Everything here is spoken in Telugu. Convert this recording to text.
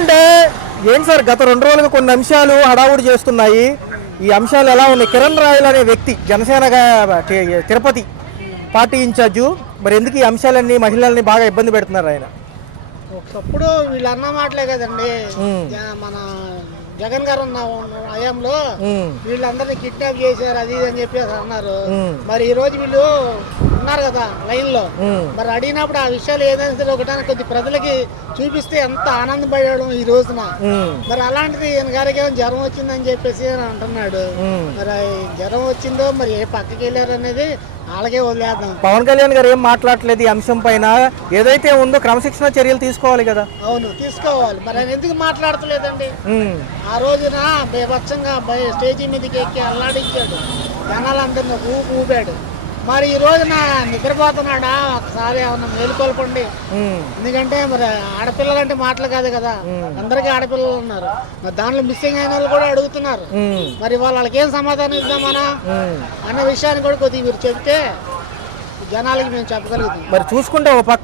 అంటే ఏం సార్ గత 2 రోజులుగా కొన్ని అంశాలు హడావుడి చేస్తున్నాయి. ఈ అంశాలు ఎలా ఉన్నాయి? కిరణ్ రాయల్ అనే వ్యక్తి జనసేనగా తిరుపతి పార్టీ ఇన్ఛార్జు, మరి ఎందుకు ఈ అంశాలన్నీ మహిళల్ని బాగా ఇబ్బంది పెడుతున్నారు ఆయన? ఒకప్పుడు వీళ్ళు అన్న మాటలే కదండి, మన జగన్ గారు ఉన్న హయాంలో వీళ్ళందరినీ కిడ్నాప్ చేశారు అది ఇది అని చెప్పేసి అన్నారు. మరి ఈ రోజు వీళ్ళు ఉన్నారు కదా లైన్ లో, మరి అడిగినప్పుడు ఆ విషయాలు ఏదైనా సరే ఒకటానికి కొద్ది ప్రజలకి చూపిస్తే ఎంత ఆనందపడడం ఈ రోజున. మరి అలాంటిది ఈయన గారికి ఏమో జ్వరం వచ్చిందని చెప్పేసి అంటున్నాడు. మరి జ్వరం వచ్చిందో మరి ఏ పక్కకి వెళ్ళారు అనేది వాళ్ళకే వదిలేద్దాం. పవన్ కళ్యాణ్ గారు ఏం మాట్లాడలేదు ఈ అంశం పైన. ఏదైతే ఉందో క్రమశిక్షణ చర్యలు తీసుకోవాలి కదా. అవును తీసుకోవాలి, మరి ఆయన ఎందుకు మాట్లాడతలేదండి? ఆ రోజున బీభత్సంగా స్టేజీ మీదకి ఎక్కి అల్లాడించాడు, జనాలందరినీ ఊపాడు. మరి ఈ రోజున నిద్రపోతున్నాడా? ఒకసారి ఏమన్నా మేలుకొల్పండి. ఎందుకంటే మరి ఆడపిల్లలంటే మాటలు కాదు కదా, అందరికీ ఆడపిల్లలు ఉన్నారు. మరి దాంట్లో మిస్సింగ్ అయిన వాళ్ళు కూడా అడుగుతున్నారు. మరి వాళ్ళకి ఏం సమాధానం ఇద్దామనా అన్న విషయాన్ని కూడా కొద్దిగా మీరు చెప్తే జనాలకి మేము చెప్పగలుగుతాం. మరి చూసుకుంటే ఒక పక్క